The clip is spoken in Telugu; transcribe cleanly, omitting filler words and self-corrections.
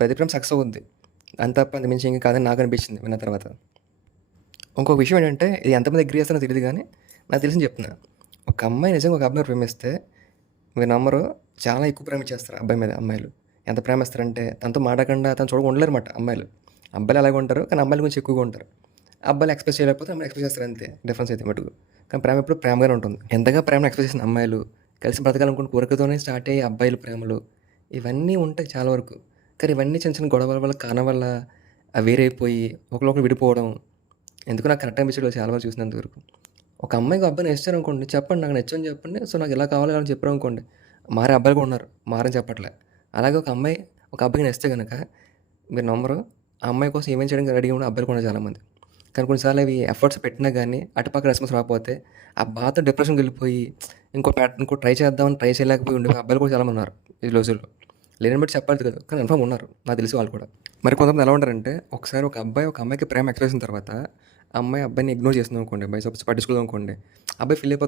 ప్రతి ప్రేమ సక్సెస్ అవుద్ది. అంత తప్ప అంతకుమించి ఇంక కాదని నాకు అనిపించింది విన్న తర్వాత. ఇంకొక విషయం ఏంటంటే, ఇది ఎంతమంది అగ్రీ చేస్తారో తెలీదు గానీ, నాకు తెలిసింది చెప్తున్నా. ఒక అమ్మాయి నిజంగా ఒక అబ్బాయిని ప్రేమిస్తే, మీరు నమ్మరు, చాలా ఎక్కువ ప్రేమించేస్తారు అబ్బాయి మీద అమ్మాయిలు. ఎంత ప్రేమిస్తారంటే, తనతో మాట్లాడకుండా తను చూడకుండా ఉండలేరన్నమాట అమ్మాయిలు. అబ్బాయిలు అలాగే ఉంటారు, కానీ అమ్మాయిలు కొంచెం ఎక్కువగా ఉంటారు. అబ్బాయిలు ఎక్స్‌ప్రెస్ చేయలేకపోతే అమ్మాయిలు ఎక్స్‌ప్రెస్ చేస్తారు అంతే. డిఫరెన్స్ అయితే మటుకు. కానీ ప్రేమ ఎప్పుడు ప్రేమగానే ఉంటుంది. ఎంతగా ప్రేమను ఎక్స్‌ప్రెస్ చేసిన అమ్మాయిలు, కలిసి బ్రతకాలనుకున్న కోరికతోనే స్టార్ట్ అయ్యే అబ్బాయిల ప్రేమలు, ఇవన్నీ ఉంటాయి చాలా వరకు. కానీ ఇవన్నీ చిన్న చిన్న గొడవల వల్ల, కారణం వల్ల వేరైపోయి ఒకళ్ళొకళ్ళు విడిపోవడం. ఎందుకో నాకు కరెక్ట్ అనిపించలేదు చాలా వరకు చూసినంత వరకు. ఒక అమ్మాయికి ఒక అబ్బాయిని నచ్చారనుకోండి, చెప్పండి నాకు నచ్చావని చెప్పండి. సో, నాకు ఇలా కావాలి అని చెప్పారనుకోండి, మారే అబ్బాయిలు కూడా ఉన్నారు. మారని చెప్పట్లే. అలాగే ఒక అమ్మాయి ఒక అబ్బాయికి నచ్చితే గనక మీరు నమ్మరు, ఆ అమ్మాయి కోసం ఏమేం చేయడానికి రెడీగా ఉన్న అబ్బాయిలు కూడా చాలామంది. కానీ కొన్నిసార్లు అవి ఎఫర్ట్స్ పెట్టినా గానీ, అటుపక్క రెస్పాన్స్ రాకపోతే, ఆ బాధతో డిప్రెషన్‌కి వెళ్ళిపోయి, ఇంకో ట్రై చేద్దామని ట్రై చేయలేకపోయి ఉండే అబ్బాయిలు కూడా చాలామంది ఉన్నారు ఈ రోజుల్లో. లేనిని బట్టి చెప్పలేదు కదా! కానీ కన్ఫర్మ్ ఉన్నారు. నాకు తెలిసి వాళ్ళు కూడా. మరి కొంతమంది ఎలా ఉంటారంటే, ఒకసారి ఒక అబ్బాయి ఒక అమ్మాయికి ప్రేమ ఎక్స్‌ప్రెస్ చేసిన తర్వాత, ఆ అమ్మాయి అబ్బాయిని ఇగ్నోర్ చేసిందనుకోండి, పట్టించుకోదనుకోండి, అబ్బాయి ఫీల్ అయిపోతాడు.